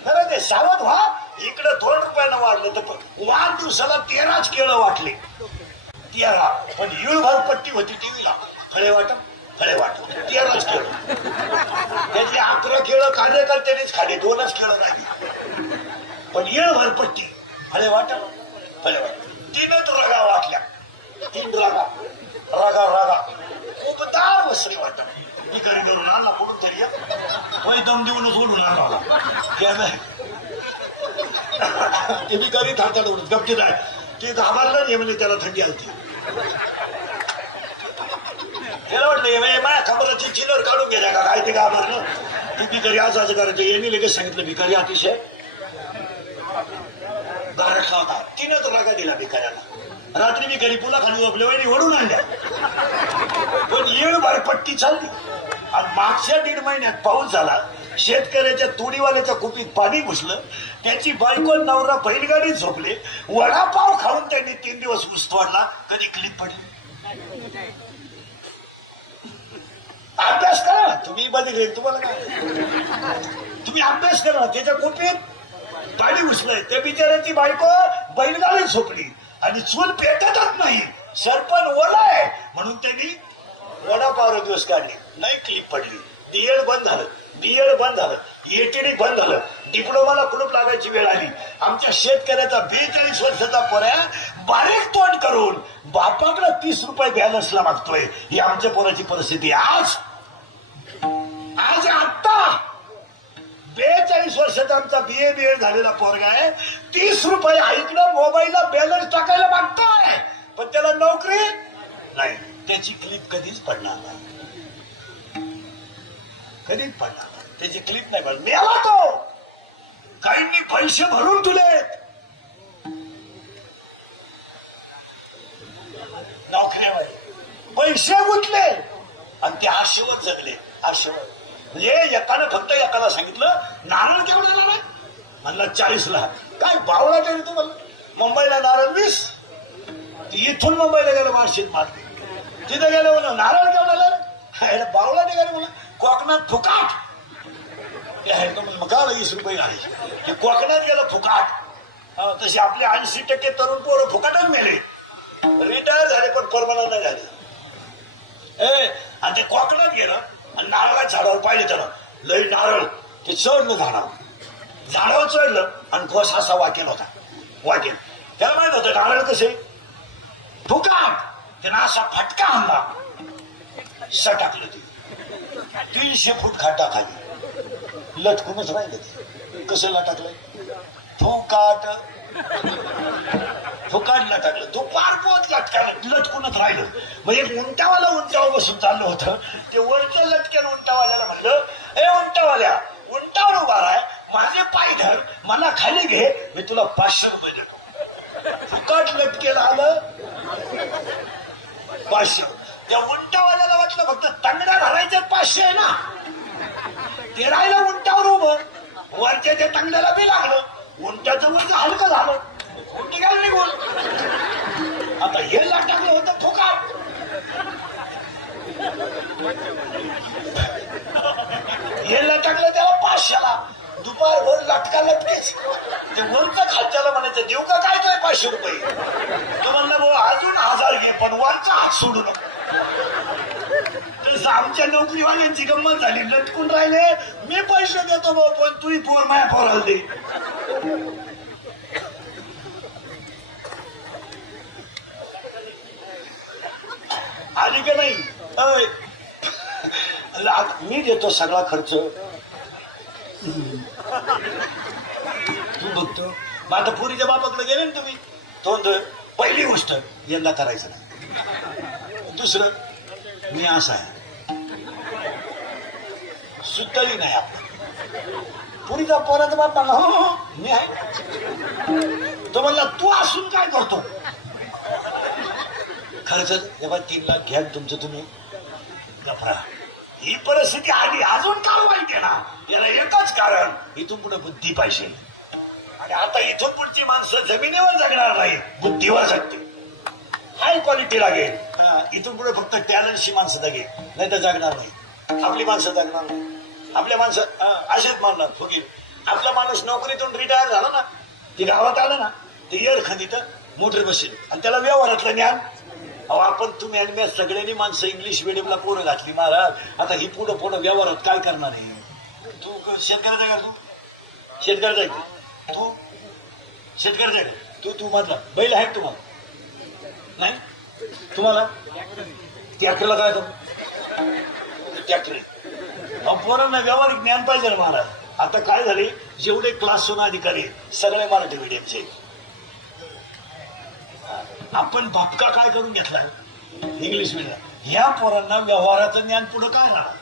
खरं ते सावध व्हा इकडे 2 रुपयानं वाढलं तर वाढदिवसाला 13च केळं वाटले 13 पण ईळभर पट्टी होती टीव्हीला खळे वाटत 13च केळं त्यातली 11 केळं कार्यकर्त्यांनीच खाली 2च केळं नाही पण ईळभर पट्टी फळे वाटत 3च रगा वाटल्या तीन रागा रागा रागा उबदार वसरी वाटत भिकारी धरून आणला कुठून तरी वय दम देऊनच ओढून आणला ते भिकारी थाटाड उडत गपचीत आहे ते घाबरलं नाही म्हणजे त्याला थंडी आलती त्याला वाटलं माझ्या खबराची चिलर काढून गेल्या का काय ते घाबरलं ती भिकारी असं करायचं यांनी लगेच सांगितलं भिकारी अतिशय गारठला होता तिनं तो रागा दिला भिकाऱ्याला रात्री भिकारी पुला खाली आपल्या वहिनी ओढून आणल्या पण येळ भरपट्टी चालली आणि मागच्या 1.5 महिन्यात पाऊस झाला शेतकऱ्याच्या तोडीवाल्याच्या कुपीत पाणी घुसलं त्याची बायको नवरा बैलगाडीत झोपले वडापाव खाऊन त्यांनी 3 दिवस उस्तवाडला कधी क्लिप पडली अभ्यास करा ना तुम्ही बघितले तुम्हाला काय तुम्ही अभ्यास करा ना त्याच्या कुपीत पाणी घुसलंय त्या बिचाऱ्याची बायको बैलगाडीत झोपली आणि चूल पेटतच नाही सरपण ओलाय म्हणून त्यांनी वडापाव दिवस काढली नाही क्लिप पडली डीएड बंद झालं बीएड बंद झालं एटीडी बंद झालं डिप्लोमाला कुलूप लागायची वेळ आली आमच्या शेतकऱ्याचा 42 वर्षाचा पोऱ्या बारीक तोंड करून बापाकडे 30 रुपये बॅलन्सला मागतोय ही आमच्या पोराची परिस्थिती आज आता 42 वर्षाचा आमचा बीए झालेला पोरगा आहे 30 रुपये ऐकलं मोबाईलला बॅलन्स टाकायला मागतोय पण त्याला नोकरी नाही त्याची क्लिप कधीच पडणार नाही कधीच पडणार नाही त्याची क्लिप नाही पडणार मेला तो काहींनी पैसे भरून तुलेत नोकरीवर पैसे गुंतले आणि ते आशेवर जगले आशेवर म्हणजे एकानं फक्त एकाला सांगितलं नारळ केवढ्याला ना म्हणला 40ला काय बावळा तरी तू म्हणलं मुंबईला नारळ 20 इथून मुंबईला गेलं मार्शीत मारले तिथे गेलं म्हणून नारळ केवढ्याला बावळा निघाले म्हणून कोकणात फुकाट मग का 20 रुपये आहे ते कोकणात गेलं फुकाट तसे आपले 80% तरुण पोरं फुकाटच मेले रिटायर झाले पण परमनंट नाही झाले आणि ते कोकणात गेलं आणि नारळा झाडावर पाहिजे त्याला लई नारळ ते चढलं झाडावर चढलं आणि घोस असा वाकेल होता वाकेल त्याला माहित होतं नारळ कसे फुकाट त्यानं असा फटका आणला सटकलं ते 300 फूट खाटा खाली लटकूनच राहिलं ते कसं लटकलंय फुकाट लटकलं तो पार पोत लटकूनच राहिलं मग एक उंटावाला उंटावर बसून चाललं होतं ते वरच्या लटक्यानं उंटावाल्याला म्हणलं ए उंटावाल्या उंटावर उभा राय माझे पाय धर मला खाली घे मी तुला 500 रुपये देतो फुकाट लटकेला आलं 500 त्या उंटावाल्याला वाटलं फक्त तंगड्या धरायच्यात 500 आहे ना ते राहिलं उंटावर उभं वरच्या त्या तंगड्याला बी लागलं उंटाचं वरचं हलकं झालं उंटी घाल निघून आता हे लटकलं होतं फुकाट हे लटकलं त्याला 500ला दुपारभर लटका लटकेच ते वरचं खालच्याला म्हणायचं देऊ का काय काय 500 रुपये तो म्हणला भाऊ अजून 1000 घे पण वरचा हात सोडू नको तसं आमच्या नोकरीवाल्यांची गंमत झाली लटकून राहिले मी पैसे देतो भाऊ पण तुही पोर माया पोराला दे आली का नाही मी देतो सगळा खर्च तू बघतो मग आता पुरीच्या बापाकडे गेले ना तुम्ही तो पहिली गोष्ट यंदा करायचं नाही दुसरं मी असं आहे सुतली नाही आपण पुरीचा पोराचा बाप म्हणला हो मी आहे तो म्हणला तू असून काय करतो खर्च जेव्हा 3 लाख घ्या तुमचं तुम्ही गफरा ही परिस्थिती आली अजून काय वाईट आहे ना याला एकच कारण इथून पुढे बुद्धी पाहिजे आणि आता इथून पुढची माणसं जमिनीवर जगणार नाही बुद्धीवर जगते हाय क्वालिटी लागेल इथून पुढे फक्त टॅलेंटची माणसं जगेल नाही तर जगणार नाही आपली माणसं जगणार नाही आपल्या माणसं असेच मानणार फुगील आपला माणूस नोकरीतून रिटायर झाला ना ती गावात आलं ना ते येर खंदीत मोटर बसेल आणि त्याला व्यवहारातलं ज्ञान अहो आपण तुम्ही आणि मी सगळ्यांनी माणसं इंग्लिश मिडियमला पोरं घातली महाराज आता ही पुढं व्यवहारात काय करणार आहे तू शेतकऱ्याचा का तू शेतकऱ्याचा तू शेतकऱ्याचा तू मधला बैल आहे तुम्हाला नाही तुम्हाला ट्रॅक्टरला काय करू ट्रॅक्टर पोरांना व्यावहारिक ज्ञान पाहिजे ना महाराज. आता काय झाले जेवढे क्लास सोना अधिकारी सगळे मराठी मीडियमचे. आपण बापका काय करून घेतला इंग्लिश मीडियम. ह्या पोरांना व्यवहाराचं ज्ञान पुढे काय राहणार.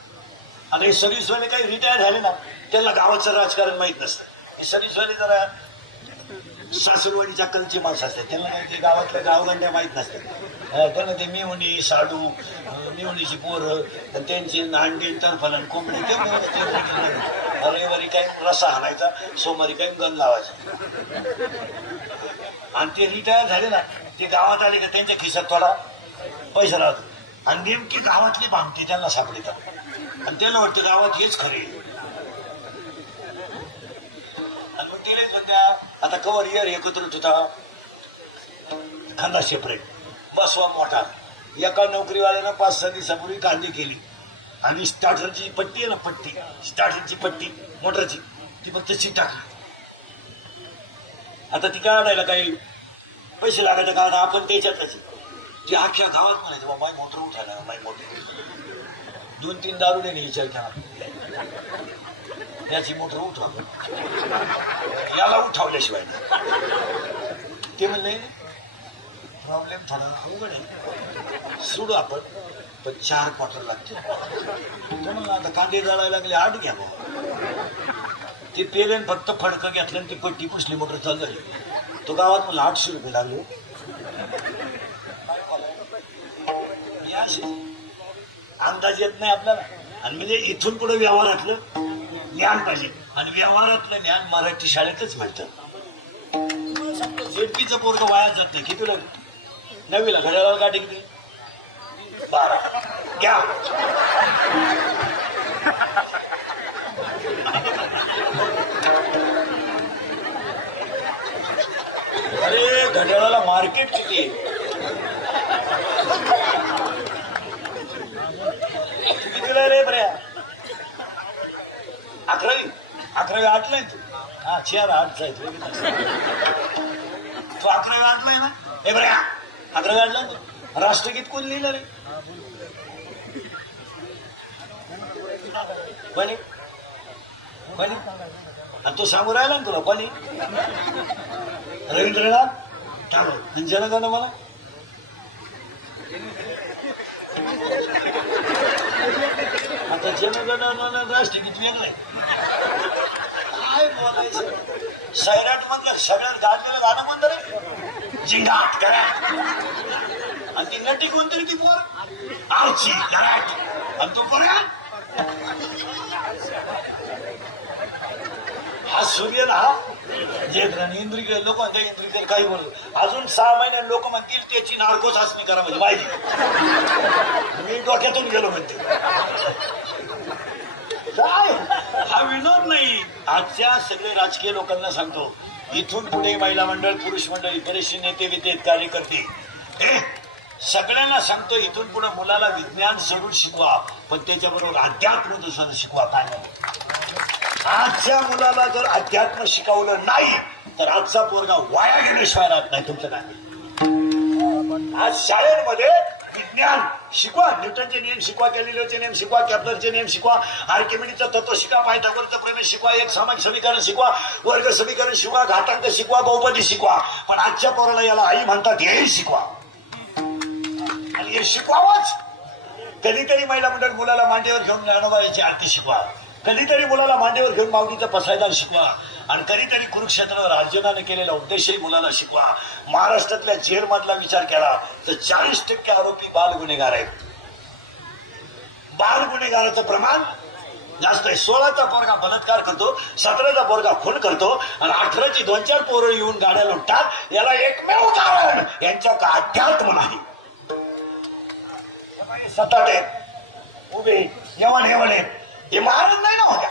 आणि हे सर्व्हिसवाले काही रिटायर झाले ना त्यांना गावाचं राजकारण माहित नसतं. सर्व्हिसवाले जरा सासूरवाडीच्या कलची माणसं असतात त्यांना ते गावातल्या गावगंड्या माहित नसतात. त्यांना ते मिवणी साडू मिवणीची पोरं त्यांची नांडी तरफलन कोंबडी रविवारी काही रसा आणायचा सोमवारी काही गण लावायचा. आणि ते रिटायर झाले ना ते गावात आले का त्यांच्या खिशात थोडा पैसा राहतो. आणि नेमकी गावातली भामती त्यांना सापडतात आणि त्यांना वाटतं गावात हेच खरे. आणि मग तिलेच म्हणत्या आता कवर इयर एकत्र होता खांदा सेपरेट बसवा मोठा. एका नोकरीवाल्यानं 5-6 दिवसापूर्वी कांदे केली आणि स्टार्टरची पट्टी आहे ना पट्टी स्टार्टरची पट्टी मोटरची ती फक्त सीट टाकली. आता ती काय आणायला काही पैसे लागायचं का आता आपण त्याच्यातच ती अख्ख्या गावात म्हणायचं बा माय मोटर उठायला माय मोटर 2-3 दारू देणे विचार केला याची मोटर उठवा याला उठावल्याशिवाय ते म्हणले प्रॉब्लेम थोडा अवघड आहे सोडू आपण पण 4 क्वार्टर लागते. म्हणून आता कांदे जाळायला लागले 8 घ्या ते पेलेन फक्त फडकं घेतलं आणि ती पट्टी पुसली मोटर चालू झाली. तो गावात मला 800 रुपये लागले. अंदाज येत नाही आपल्याला. आणि म्हणजे इथून पुढे व्यवहारातलं ज्ञान पाहिजे आणि व्यवहारातलं ज्ञान मराठी शाळेतच मिळतं. झेडपीचं पोरग वाया जात नाही. किती लागलं 9वीला घड्याळाला गाठी किती 12 घ्या. अरे घड्याळाला मार्केट किती आहे कितीला रे बऱ्या 11वी 8ला आहे तू. हा 4 8चा आहे तू 11वी 8ला आहे ना हे बऱ्या 11वी 8ला तू. राष्ट्रगीत कोण लिहिलं रे कोणी कोणी आणि तो सांगू राहिला ना तुला कोणी रवींद्रनाथ टागोर. जनगण मला आता जनगण राष्ट्रगीत वेगळं आहे. काय बोलायचं सैराट मधलं सगळ्यात गाजलेलं गाणं कोणतं रे जिंगाट कराट. आणि ती नटी कोणतरी ती पोर आवची कराट आणि तो पोर हा सूर्य ना जे इंद्रिय लोक म्हणतात इंद्रिय काही बोलत अजून 6 महिन्यात लोक म्हणतील त्याची नार्को चाचणी करा म्हणजे माहिती मी डोक्यातून गेलो म्हणते. काय हा विनोद नाही. आजच्या सगळे राजकीय लोकांना सांगतो इथून पुढे महिला मंडळ पुरुष मंडळ बरेचसे नेते वितेत कार्यकर्ते सगळ्यांना सांगतो इथून पुढे मुलाला विज्ञान सोडून शिकवा पण त्याच्याबरोबर अध्यात्म दुसरं शिकवा. काय आजच्या मुलाला जर अध्यात्म शिकवलं नाही तर आजचा पोरगा वाया गेल्याशिवाय राहत नाही. तुमचं काय आज शाळेमध्ये विज्ञान शिकवा न्यूटनचे नियम शिकवा गॅलिलिओचे नियम शिकवा केप्लरचे नियम शिकवा आर्किमिडीचं तत्व शिकवा पायथागोरसचं प्रमेय शिकवा एक सामाजिक समीकरण शिकवा वर्ग समीकरण शिकवा घातांक शिकवा बहुपदी शिकवा. पण आजच्या पोराला याला आई म्हणतात हेही शिकवा आणि हे शिकवावंच. कधीतरी महिला मंडळ मुलाला मांडीवर घेऊन ज्ञानोबाची आरती शिकवा कधीतरी मुलाला मांडीवर घेऊन माऊलीचं पसायदान शिकवा आणि कधीतरी कुरुक्षेत्रावर अर्जुनाने केलेला उपदेशही मुलाला शिकवा. महाराष्ट्रातल्या जेलमधला विचार केला तर 40% आरोपी बाल गुन्हेगार आहेत. बाल गुन्हेगाराचं प्रमाण जास्त आहे. 16चा पोरगा बलात्कार करतो 17चा पोरगा खून करतो आणि 18ची 2-4 पोरं येऊन गाड्या लुटतात. याला एकमेव कारण यांच्या का अध्यात्म नाही. 7 आहेत उभे येवण हेवण आहेत. हे महाराज नाही ना होत्या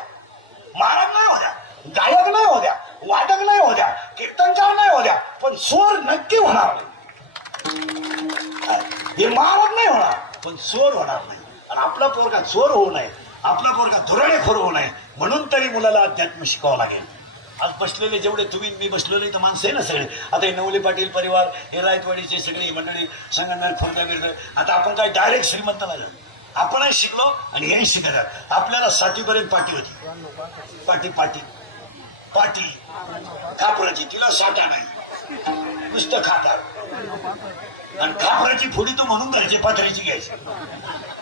महाराज नाही होत्या गायक नाही होत्या वादक नाही होत्या कीर्तनकार नाही होत्या पण चोर नक्की होणार नाही. हे महाराज नाही होणार पण चोर होणार नाही. आणि आपला पोरगा चोर होऊ नये आपला पोरगा धुरळेखोर होऊ नये म्हणून तरी मुलाला अध्यात्म शिकावं लागेल. आज बसलेले जेवढे तुम्ही मी बसलेले तर माणसं आहे ना सगळे. आता हे नवले पाटील परिवार, हे रायतवाडीचे सगळी मंडळी, संगमनेर खोर्दा बिर्द. आता आपण काय डायरेक्ट श्रीमंत नाही झालो. आपणही शिकलो आणि हेही शिकत. आपल्याला 7वीपर्यंत पाटी होती. पाटी कापडाची, तिला साठा नाही, नुसतं खातात. आणि कापडाची फोडी तू म्हणून घ्यायची, पातळीची घ्यायची.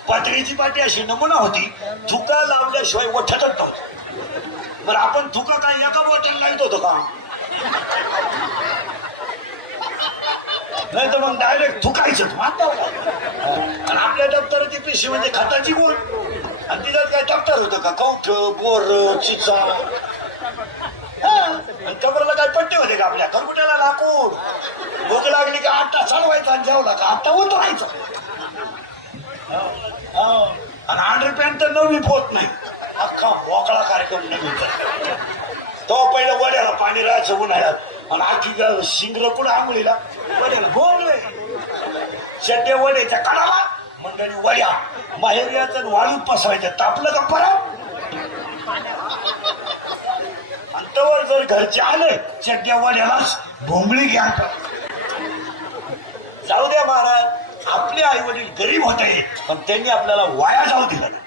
पातळीची पाटी अशी नमुना होती, थुका लावल्याशिवाय ओठतच नव्हतं. बरं आपण थुका काय एका बोटाला लावत होतो का? नाही तर मग डायरेक्ट थुकायचं. आणि आपल्या दप्तराची पिशवी म्हणजे खताची गोळ. आणि तिच्यात काय दप्तर होतं का? कौठ, बोर, चिचा. कबराला काय पट्टे होते का? आपल्या खरकुट्याला लाकूड. भूक लागली का आट्टा चालवायचा आणि जेवला का आट्टा उतरायचा. आणि अंडरपॅन्ट तर नवी पोत नाही, अख्खा मोकळा कार्यक्रम नवीन. तो पहिलं वड्याला पाणी राहायचं उन्हाळ्यात आणि आखी शिंगर कुठं आंघोळीला वड्याला भोगले. शड्डे वड्याच्या कडाला मंडळी वड्या बाहेर यायचं, वाळूत पसवायचं. तापलं का परत. आणि तवर जर घरचे आले चड्ड्या वड्यालाच भोंगळी घ्या. जाऊ द्या महाराज, आपले आई वडील गरीब होते पण त्यांनी आपल्याला वाया जाऊ दिलं नाही.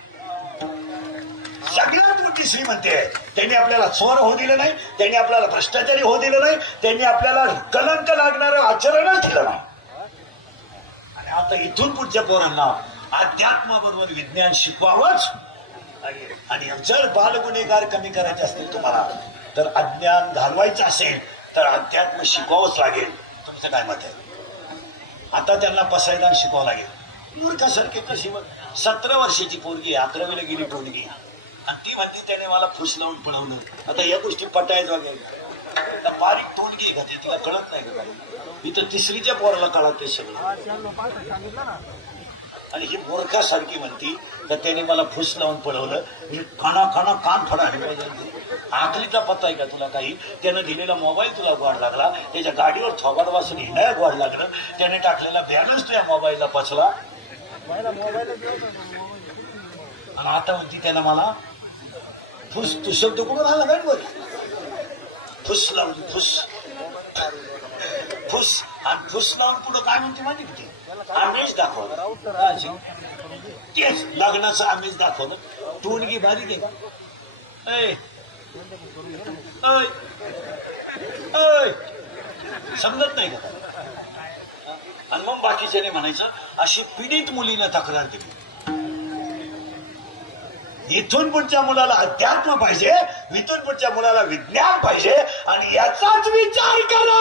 सगळ्यात मोठी श्रीमंती आहे. त्यांनी आपल्याला चोर होऊ दिलं नाही, त्यांनी आपल्याला भ्रष्टाचारी होऊ दिलं नाही, त्यांनी आपल्याला कलंक लागणारं आचरणच दिलं नाही. आणि आता इथून पुढच्या पोरांना अध्यात्माबरोबर विज्ञान शिकवावंच. आणि जर बालगुन्हेगार कमी करायचे असतील तुम्हाला, तर अज्ञान घालवायचं असेल तर अध्यात्म शिकवावंच लागेल. तुमचं काय मत आहे? आता त्यांना पसायदान शिकवावं लागेल. मूर्खासारखे कशी 17 वर्षाची पोरगी, 11वीला गेली टोनगी, आणि ती म्हणते त्याने मला फुस लावून पळवलं. आता या गोष्टी पटायच वगैरे. बारीक टोनगी का ती, तिला कळत नाही का? इथं 3रीच्या पोराला कळत ते सगळं. आणि ही मूर्खासारखी म्हणती तर त्याने मला फुस लावून पळवलं. खाना कान फडा. आखरीचा पत्ता आहे का तुला काही? त्यानं दिलेला मोबाईल तुला गोड लागला, त्याच्या गाडीवर थोबाड वासून हिंडायला गोड लागलं, त्याने टाकलेला बॅलन्स तुझ्या मोबाईलला पचला. आणि आता म्हणती त्यानं मला फुस. तू शब्द कुठून आला काय बर? फुस लावली, फुस. आणि फुस लावून पुढं काय म्हणते माहिती किती? आमिष दाखवलं. तेच लग्नाचं आमिष दाखवलं. टोनगी बारीक आहे का? समजत नाही का? आणि मग बाकीच्याने म्हणायचं अशी पीडित मुलीनं तक्रार केली. इथून पुढच्या मुलाला अध्यात्म पाहिजे, इथून पुढच्या मुलाला विज्ञान पाहिजे, आणि याचाच विचार करा.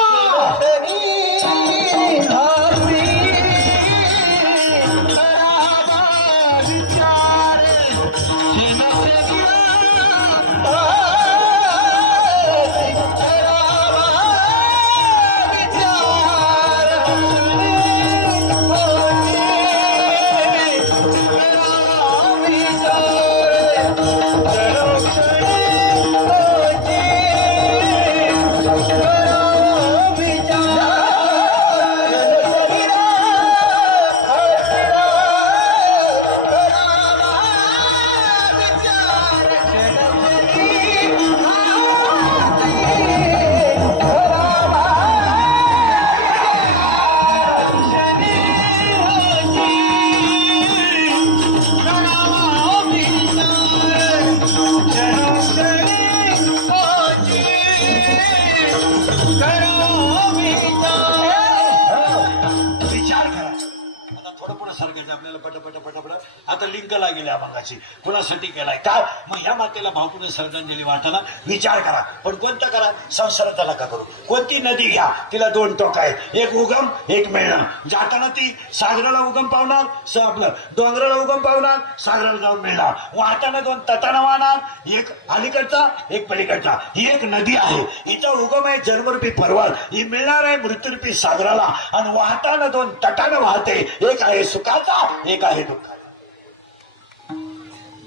आता लिंकला गेल्या अभंगाची कुणासाठी केलाय काय? मग ह्या मातेला भावपूर्ण श्रद्धांजली वाटायला विचार करा. पण कोणता करा? संसाराचा नका करू. कोणती नदी घ्या, तिला 2 टोक आहे, एक उगम एक मिळणं. जाताना ती सागराला उगम पावणार, आपलं डोंगराला उगम पावणार, सागराला जाऊन मिळणार. वाहताना 2 तटानं वाहणार, एक अलीकडचा एक पलीकडचा. ही एक नदी आहे, हिचा उगम आहे जलरूपी पर्वत, ही मिळणार आहे मृत्यूरूपी सागराला. आणि वाहताना 2 तटानं वाहते, एक आहे सुखाचा एक आहे दुःखाचा.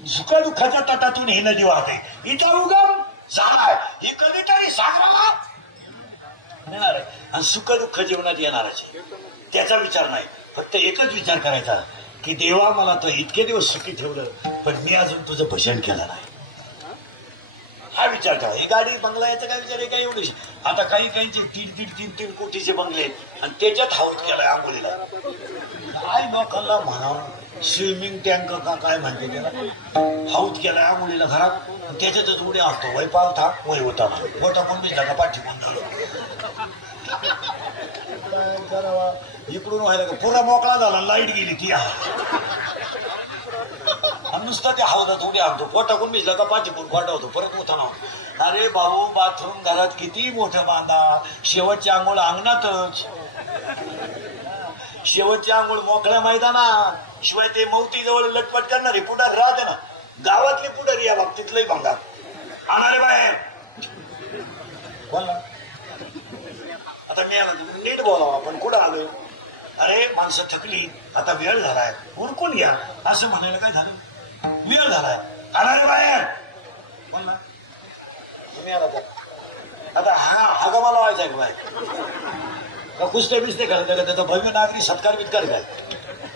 सुखदुःखाच्या तटातून ही नदी वाहते, हिचा उगम झालाय, ही कधीतरी सागराला मिळणार आहे. आणि सुखदुःख जीवनात येणारच आहे, त्याचा विचार नाही. फक्त एकच विचार करायचा की देवा मला तर इतके दिवस सुखी ठेवलं, पण मी अजून तुझं भजन केलं नाही. हा विचार करा, ही गाडी बंगला याचा काय विचार आहे? काय एवढी आता काही काहींचे 3-3 कोटीचे बंगले आणि त्याच्यात हाऊस केलाय आंघोळीला. काय लोकांना म्हणावं, स्विमिंग टँक का काय म्हणते त्याला, हाऊस केलाय आंघोळीला घरात, त्याच्यातच उडी आणतो. वय पावता वय होता मोठा कोण भिजला का पाठी कोण झालं. काय करावा, इकडून व्हायला का पुरा मोकळा झाला, लाईट गेली ती नुसतं ते हौदात उडी आणतो. पोटा कोण भिजला का पाठी कोण खोटा होतो, परत मोठा ना. अरे भाऊ, बाथरूम घरात किती मोठं बांधा, शेवटची आंघोळ अंगणातच, शेवटची आंघोळ मोकळ्या मैदानात. शिवाय ते मौती जवळ लटपट करणारे पुढारी राहते ना, गावातले पुढारी या बाबतीतलंही भांगार आणणारे बाहेर. बोल ना आता, मी आला नीट बोलावं आपण, कुठं आलो? अरे माणसं थकली, आता वेळ झालाय, उरकून या असं म्हणायला काय झालं? वेळ झालाय, आणणारे बाहेर. बोल ना तुम्ही आला तर आता हा गमाला व्हायचा का बाहेर? का कुस्ते बिस्ते करायचं का? त्याचा भव्य नागरिक सत्कार बित्कार काय?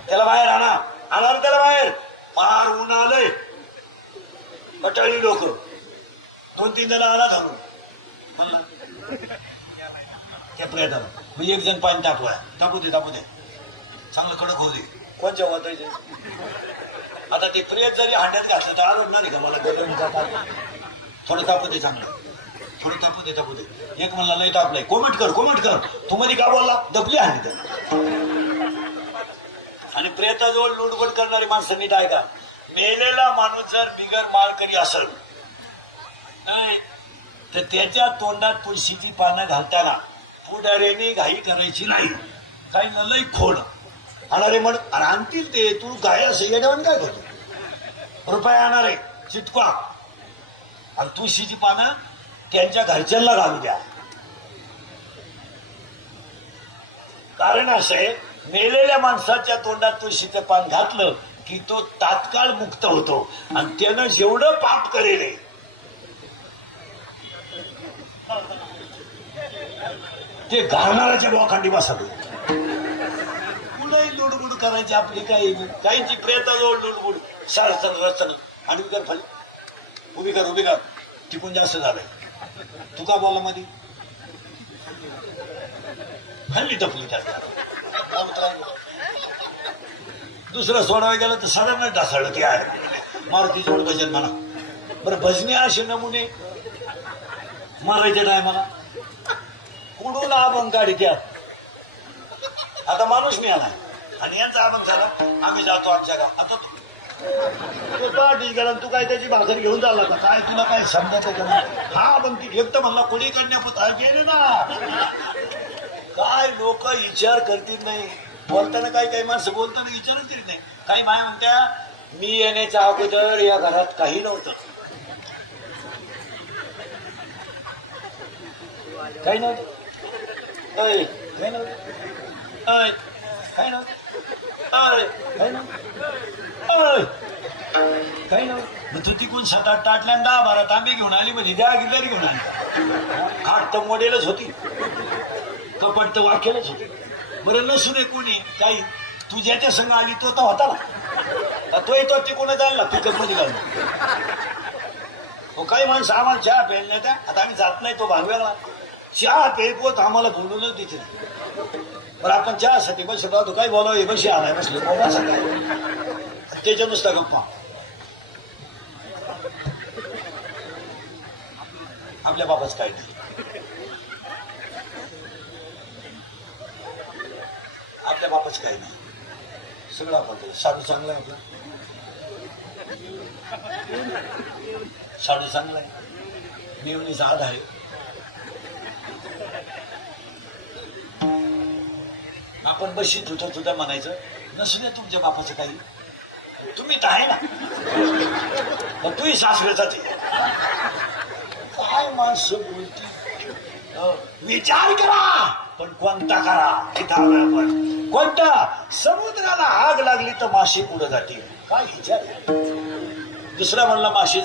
त्याला बाहेर आणा, आणणार त्याला बाहेर. फार ऊन आलंय, कटाळी लोक, 2-3 जण आला घालून म्हणला त्या प्रयत्न. म्हणजे एक जण पाणी तापवाय, तापू दे चांगलं कडक होऊ दे. कोणच्या वाटायचे आता ते प्रिय जरी हांड्यात घातलं तर आवडणार नाही का मला? थोडं तापू दे, चांगलं थोडं तापू दे. एक म्हणला लय तापलाय, कोमेंट कर. तू मध्ये का बोलला? दबली हांडी तर. आणि प्रेताजवळ लुडबड करणारी माणसं नीट ऐका. मेलेला माणूस जर बिगर माळकरी असेल तर त्याच्या तोंडात तुळशीची पानं घालताना पुढाऱ्याने घाई करायची नाही. काही न लई खोड आणणारे म्हण आणतील ते, तू गाय असं येण्यावर काय करतो? रुपये आणणारे चिटका आणि तुळशीची पानं त्यांच्या घरच्यांना घालू द्या. कारण असं आहे, मेलेल्या माणसाच्या तोंडात तुळशीचं पान घातलं की तो तात्काळ मुक्त होतो आणि त्यानं जेवढं पाप करेल ते घालणाऱ्याच्या डोकांडी बसावे. कुणाही लुडबुड करायची आपली काहींची प्रेताजवळ लुडबुड सारचन रचन. आणि उभी कर टिकून जास्त झालंय. तू का बोलला मध्ये हल्ली टपली त्यात. दुसरं सोडायला गेलं तर साधारण ढासळलं की आहे मारुती जोड भजन म्हणा. बरं भजने असे नमुने मरायचे नाही मला कुडून अभंग गाडी त्या. आता माणूस मी आला आणि यांचा अभंग झाला, आम्ही जातो आमच्या गाव. आता तू गेला, तू काय त्याची भाकर घेऊन चालला का काय? तुला काय समजत हा अभंग ती एक तर म्हणला कोणी कन्यापुत्र गेले ना. काय लोक विचार करतील नाही बोलताना, काही माणसं बोलताना विचारच करीत नाही. काही माय म्हणत्या मी येण्याच्या अगोदर या घरात काही नव्हतं, काही नव्हतं, काही नव्हतं. तू तिकून 7-8 ताटल्या 10-12 तांबे घेऊन आली म्हणजे द्या गिरदारी घेऊन आली. खाट तर मॉडेलच होती, कपट तर वाकेलच होती. बरं नसू दे कोणी काही, तू ज्याच्या संग आली तो तर होता ना, तो येतो तिकूनच आणला पिकअप मध्ये घालून. काही माणसं आम्हाला चहा प्यायला नाही का? आता आम्ही जात नाही, तो भागवेगळा चहा पेपोत आम्हाला बोलूनच देते. बरं आपण चहासाठी बसलो राहतो, काही बोलावं बशी आलाय बसले त्याच्या नुसता गप्पा. आपल्या बाबाच काही नाही, आपल्या बाबाच काही नाही, सगळं आपण. साडू चांगला आहे आपला, साडू चांगला आहे, मेवणी झाड आहे. आपण बशी तुझं म्हणायचं नसू द्या तुमच्या बापाचं काही, तुम्ही तर आहे ना, पण तूही सासऱ्याचा ते. काय माणसं बोलती, विचार करा पण कोणता करा. इथं आपण कोणता? समुद्राला आग लागली तर मासे पुढे जातील. काय विचार? दुसरा म्हणला मासे